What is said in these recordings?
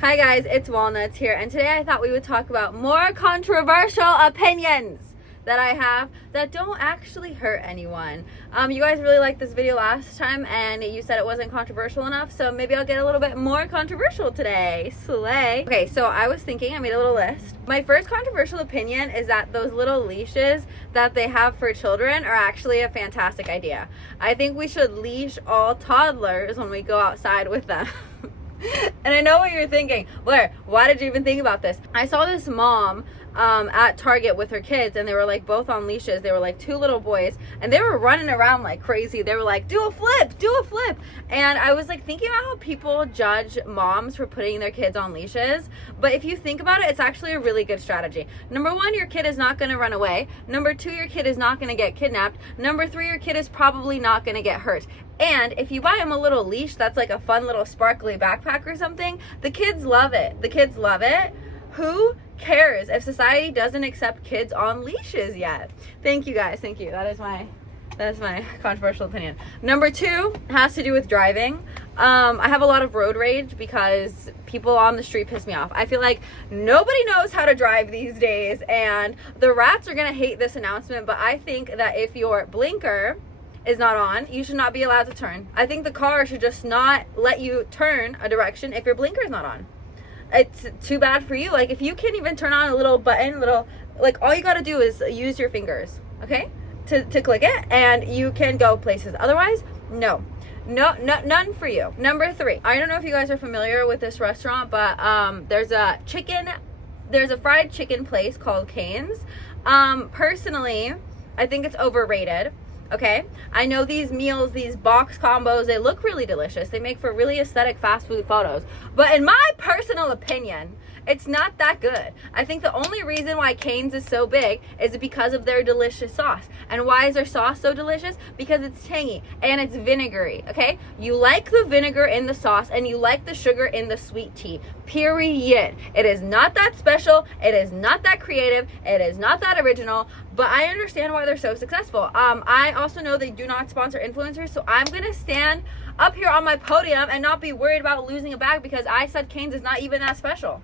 Hi guys, it's Walnuts here, and today I thought we would talk about more controversial opinions that I have that don't actually hurt anyone. You guys really liked this video last time and you said it wasn't controversial enough, so maybe I'll get a little bit more controversial today. Slay. Okay, so I was thinking, I made a little list. My first controversial opinion is that those little leashes that they have for children are actually a fantastic idea. I think we should leash all toddlers when we go outside with them. And I know what you're thinking. Blair, why did you even think about this? I saw this mom at Target with her kids, and they were like both on leashes. They were like two little boys, and they were running around like crazy. They were like, do a flip, do a flip. And I was like thinking about how people judge moms for putting their kids on leashes. But if you think about it, it's actually a really good strategy. Number one, your kid is not going to run away. Number two, your kid is not going to get kidnapped. Number three, your kid is probably not going to get hurt. And if you buy them a little leash that's like a fun little sparkly backpack or something, the kids love it. The kids love it. Who cares if society doesn't accept kids on leashes yet? Thank you guys. Thank you. That is my controversial opinion. Number two has to do with driving. I have a lot of road rage because people on the street piss me off. I feel like nobody knows how to drive these days, and the rats are gonna hate this announcement, but I think that if your blinker is not on, you should not be allowed to turn. I think the car should just not let you turn a direction if your blinker is not on. It's too bad for you. Like, if you can't even turn on a little button, like, all you gotta do is use your fingers, okay, to click it, and you can go places. Otherwise, no, none for you. Number three, I don't know if you guys are familiar with this restaurant, but there's a fried chicken place called Cane's. Personally, I think it's overrated. Okay, I know these meals, these box combos, they look really delicious. They make for really aesthetic fast food photos. But in my personal opinion, it's not that good. I think the only reason why Cane's is so big is because of their delicious sauce. And why is their sauce so delicious? Because it's tangy and it's vinegary, okay? You like the vinegar in the sauce and you like the sugar in the sweet tea, period. It is not that special. It is not that creative. It is not that original. But I understand why they're so successful. I also know they do not sponsor influencers, so I'm going to stand up here on my podium and not be worried about losing a bag because I said Cane's is not even that special.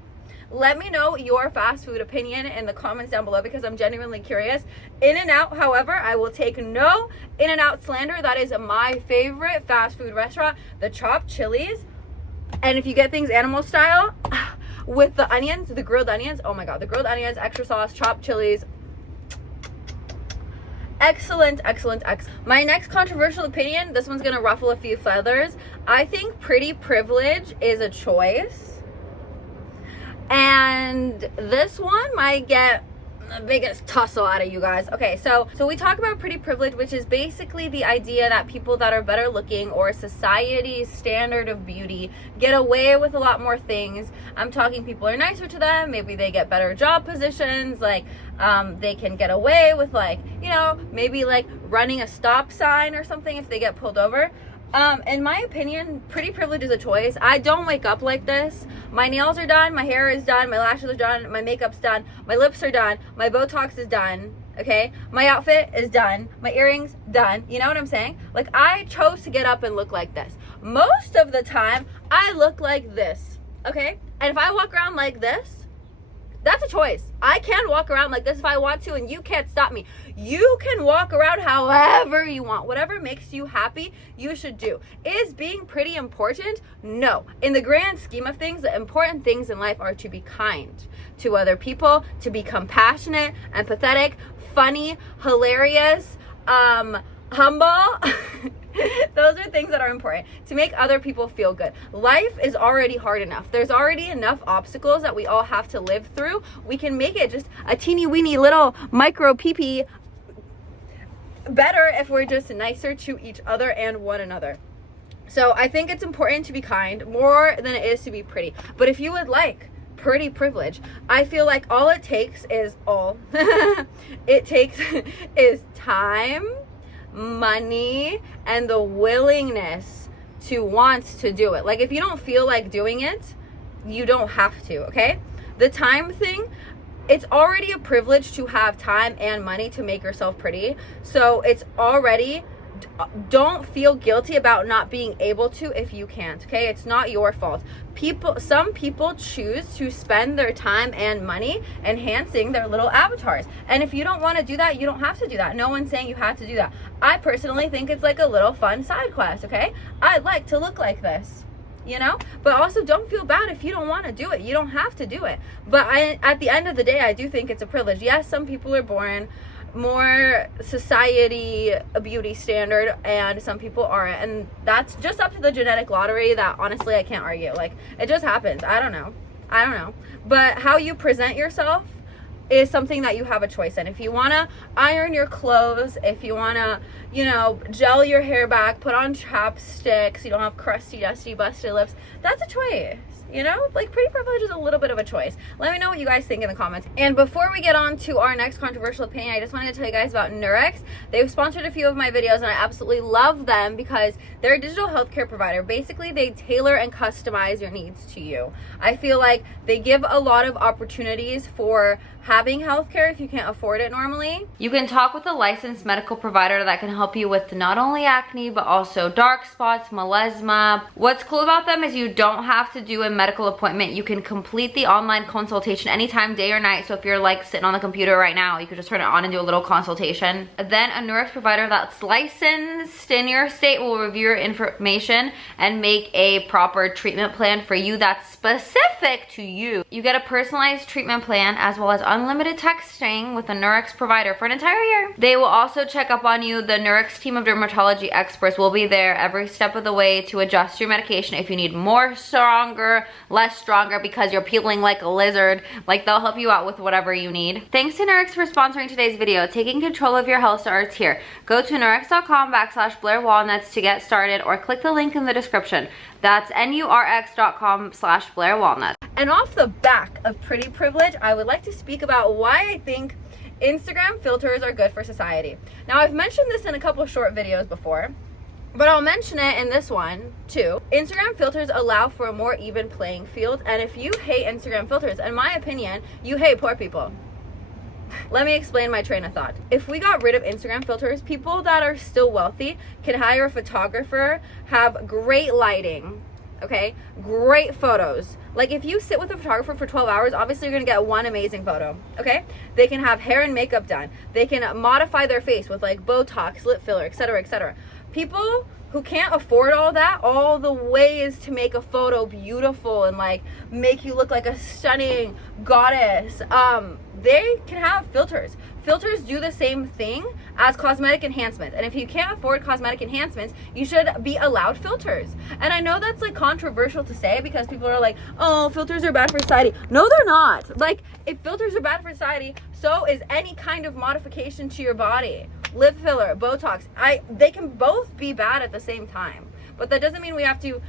Let me know your fast food opinion in the comments down below because I'm genuinely curious. In-N-Out, however, I will take no In-N-Out slander. That is my favorite fast food restaurant. The chopped chilies. And if you get things animal style with the onions, the grilled onions, oh my god, the grilled onions, extra sauce, chopped chilies. Excellent. My next controversial opinion, this one's gonna ruffle a few feathers. I think pretty privilege is a choice. And this one might get the biggest tussle out of you guys. Okay, so we talk about pretty privilege, which is basically the idea that people that are better looking or society's standard of beauty get away with a lot more things. I'm talking people are nicer to them, maybe they get better job positions, like they can get away with, like, you know, maybe like running a stop sign or something if they get pulled over. In my opinion, pretty privilege is a choice. I don't wake up like this. My nails are done, my hair is done, my lashes are done, my makeup's done, my lips are done, my Botox is done, okay? My outfit is done, my earrings done. You know what I'm saying? Like, I chose to get up and look like this. Most of the time, I look like this, okay? And if I walk around like this, that's a choice. I can walk around like this if I want to, and you can't stop me. You can walk around however you want. Whatever makes you happy, you should do. Is being pretty important? No. In the grand scheme of things, the important things in life are to be kind to other people, to be compassionate, empathetic, funny, hilarious, humble. Those are things that are important to make other people feel good. Life is already hard enough. There's already enough obstacles that we all have to live through. We can make it just a teeny weeny little micro pee-pee better if we're just nicer to each other and one another. So I think it's important to be kind more than it is to be pretty. But if you would like pretty privilege, I feel like all it takes is is time, money, and the willingness to want to do it. Like, if you don't feel like doing it, you don't have to, okay? The time thing, it's already a privilege to have time and money to make yourself pretty. So it's already don't feel guilty about not being able to if you can't, okay? It's not your fault. Some people choose to spend their time and money enhancing their little avatars. And if you don't want to do that, you don't have to do that. No one's saying you have to do that. I personally think it's like a little fun side quest, okay? I like to look like this, you know? But also don't feel bad if you don't want to do it. You don't have to do it. But at the end of the day, I do think it's a privilege. Yes, some people are born more society beauty standard and some people aren't, and that's just up to the genetic lottery that honestly I can't argue. Like, it just happens. I don't know, but how you present yourself is something that you have a choice in. If you want to iron your clothes, if you want to, you know, gel your hair back, put on chapstick so you don't have crusty, dusty, busted lips, that's a choice. You know, like, pretty privilege is a little bit of a choice. Let me know what you guys think in the comments. And before we get on to our next controversial opinion, I just wanted to tell you guys about Nurex. They've sponsored a few of my videos, and I absolutely love them because they're a digital healthcare provider. Basically, they tailor and customize your needs to you. I feel like they give a lot of opportunities for having healthcare if you can't afford it normally. You can talk with a licensed medical provider that can help you with not only acne, but also dark spots, melasma. What's cool about them is you don't have to do a medical appointment. You can complete the online consultation anytime, day or night. So if you're like sitting on the computer right now, you could just turn it on and do a little consultation. Then a Nurex provider that's licensed in your state will review your information and make a proper treatment plan for you that's specific to you. You get a personalized treatment plan as well as unlimited texting with a Nurex provider for an entire year. They will also check up on you. The Nurex team of dermatology experts will be there every step of the way to adjust your medication if you need more stronger, less stronger because you're peeling like a lizard. Like, they'll help you out with whatever you need. Thanks to Nurex for sponsoring today's video. Taking control of your health starts here. Go to nurex.com/BlairWalnuts to get started, or click the link in the description. That's nurx.com/BlairWalnuts. And off the back of pretty privilege, I would like to speak about why I think Instagram filters are good for society. Now, I've mentioned this in a couple short videos before, but I'll mention it in this one too. Instagram filters allow for a more even playing field, and if you hate Instagram filters, in my opinion, you hate poor people. Let me explain my train of thought. If we got rid of Instagram filters, people that are still wealthy can hire a photographer, have great lighting, okay, great photos. Like, if you sit with a photographer for 12 hours, obviously you're gonna get one amazing photo, okay? They can have hair and makeup done. They can modify their face with like Botox, lip filler, etc., etc. People who can't afford all that, all the ways to make a photo beautiful and like make you look like a stunning goddess, they can have filters. Filters do the same thing as cosmetic enhancements. And if you can't afford cosmetic enhancements, you should be allowed filters. And I know that's like controversial to say because people are like, oh, filters are bad for society. No, they're not. Like, if filters are bad for society, so is any kind of modification to your body. Lip filler, Botox, they can both be bad at the same time. But that doesn't mean we have to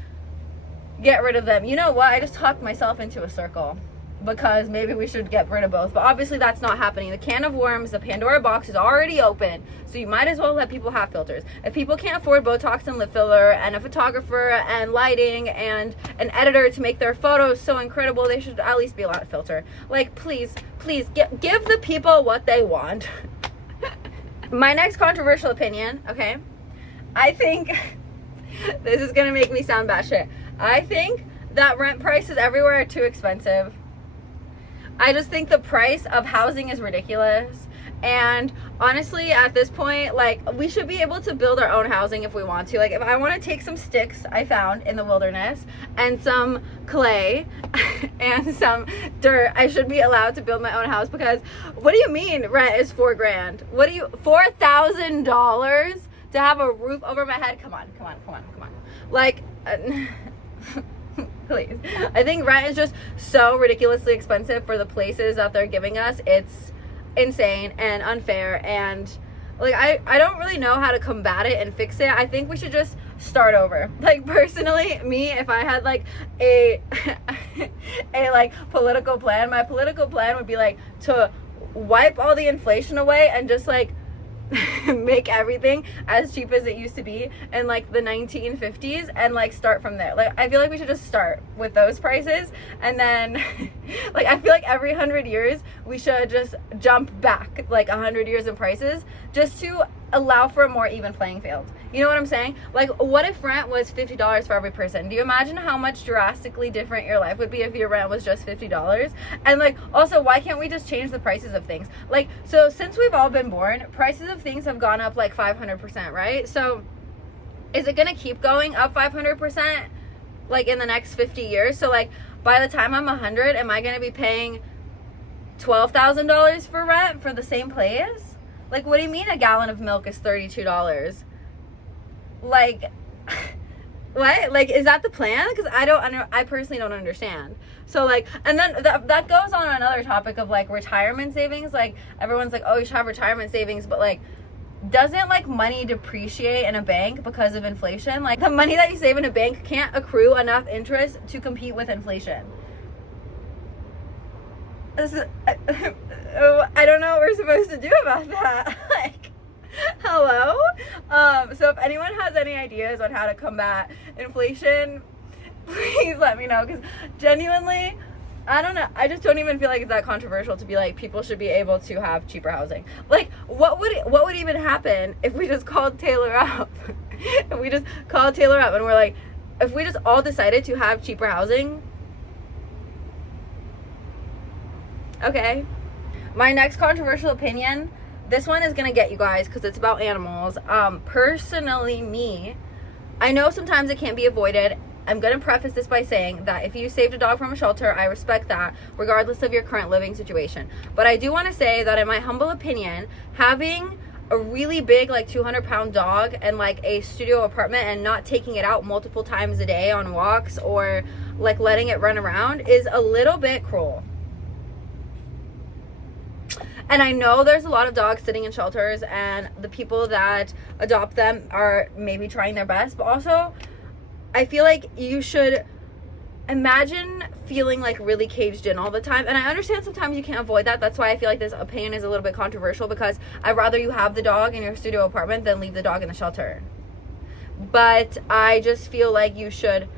get rid of them. You know what? I just talked myself into a circle, because maybe we should get rid of both, but obviously that's not happening. The can of worms, the Pandora box is already open, so you might as well let people have filters. If people can't afford Botox and lip filler and a photographer and lighting and an editor to make their photos so incredible, they should at least be allowed to filter. Like, please give the people what they want. My next controversial opinion, okay, I think this is gonna make me sound batshit. I think that rent prices everywhere are too expensive. I just think the price of housing is ridiculous. And honestly, at this point, like, we should be able to build our own housing if we want to. Like, if I want to take some sticks I found in the wilderness and some clay and some dirt, I should be allowed to build my own house. Because what do you mean rent is $4,000? $4,000 to have a roof over my head? Come on. Like, please. I think rent is just so ridiculously expensive for the places that they're giving us. It's insane and unfair, and like, I don't really know how to combat it and fix it. I think we should just start over. Like, personally, me, if I had like a like political plan, my political plan would be like to wipe all the inflation away and just like make everything as cheap as it used to be in like the 1950s and like start from there. Like, I feel like we should just start with those prices, and then like, I feel like every 100 years we should just jump back like 100 years in prices just to allow for a more even playing field. You know what I'm saying? Like, what if rent was $50 for every person? Do you imagine how much drastically different your life would be if your rent was just $50? And like, also, why can't we just change the prices of things? Like, so since we've all been born, prices of things have gone up like 500%, right? So is it gonna keep going up 500% like in the next 50 years? So like, by the time I'm 100, am I gonna be paying $12,000 for rent for the same place? Like, what do you mean a gallon of milk is $32? Like, what? Like, is that the plan? Because I personally don't understand. So like, and then that goes on another topic of like retirement savings. Like, everyone's like, oh, you should have retirement savings, but like, doesn't like money depreciate in a bank because of inflation? Like, the money that you save in a bank can't accrue enough interest to compete with inflation. I don't know what we're supposed to do about that. Like, hello? So if anyone has any ideas on how to combat inflation, please let me know, because genuinely, I don't know, I just don't even feel like it's that controversial to be like, people should be able to have cheaper housing. Like, what would even happen if we just called Taylor up? If we just called Taylor up and we're like, if we just all decided to have cheaper housing? Okay. My next controversial opinion, this one is gonna get you guys because it's about animals. Personally, me, I know sometimes it can't be avoided. I'm gonna preface this by saying that if you saved a dog from a shelter, I respect that, regardless of your current living situation. But I do want to say that in my humble opinion, having a really big, like 200-pound dog and like a studio apartment and not taking it out multiple times a day on walks or like letting it run around is a little bit cruel. And I know there's a lot of dogs sitting in shelters and the people that adopt them are maybe trying their best, but also I feel like you should imagine feeling like really caged in all the time. And I understand sometimes you can't avoid that. That's why I feel like this opinion is a little bit controversial, because I'd rather you have the dog in your studio apartment than leave the dog in the shelter. But I just feel like you should,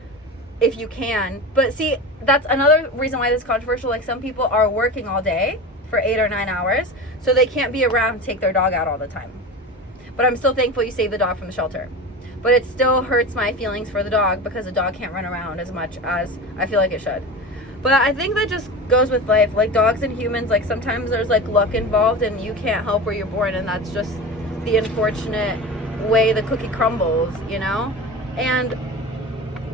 if you can. But see, that's another reason why this is controversial. Like, some people are working all day for 8 or 9 hours, so they can't be around to take their dog out all the time. But I'm still thankful you saved the dog from the shelter. But it still hurts my feelings for the dog because the dog can't run around as much as I feel like it should. But I think that just goes with life. Like, dogs and humans, like, sometimes there's like luck involved and you can't help where you're born, and that's just the unfortunate way the cookie crumbles, you know? And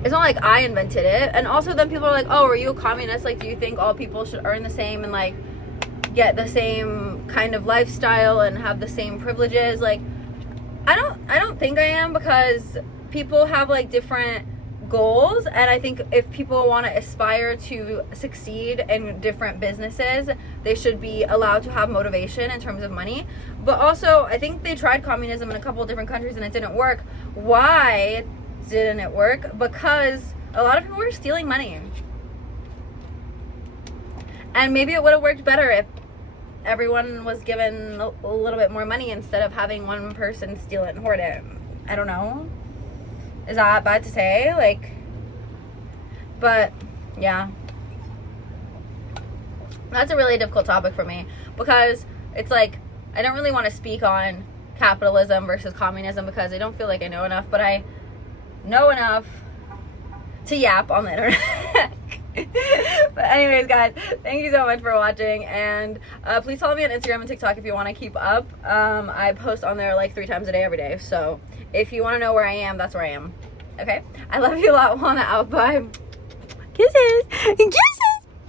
it's not like I invented it. And also then people are like, oh, are you a communist? Like, do you think all people should earn the same and like get the same kind of lifestyle and have the same privileges? Like, I don't think I am, because people have like different goals, and I think if people want to aspire to succeed in different businesses, they should be allowed to have motivation in terms of money. But also, I think they tried communism in a couple of different countries and it didn't work. Why didn't it work? Because a lot of people were stealing money. And maybe it would have worked better if everyone was given a little bit more money instead of having one person steal it and hoard it. I don't know. Is that bad to say? Like, but yeah. That's a really difficult topic for me, because it's like, I don't really want to speak on capitalism versus communism because I don't feel like I know enough, but I know enough to yap on the internet. But anyways, guys, thank you so much for watching, and please follow me on Instagram and TikTok if you want to keep up. I post on there like 3 times a day every day, so if you want to know where I am, that's where I am. Okay, I love you a lot. Wanna out. Bye. Kisses. Kisses.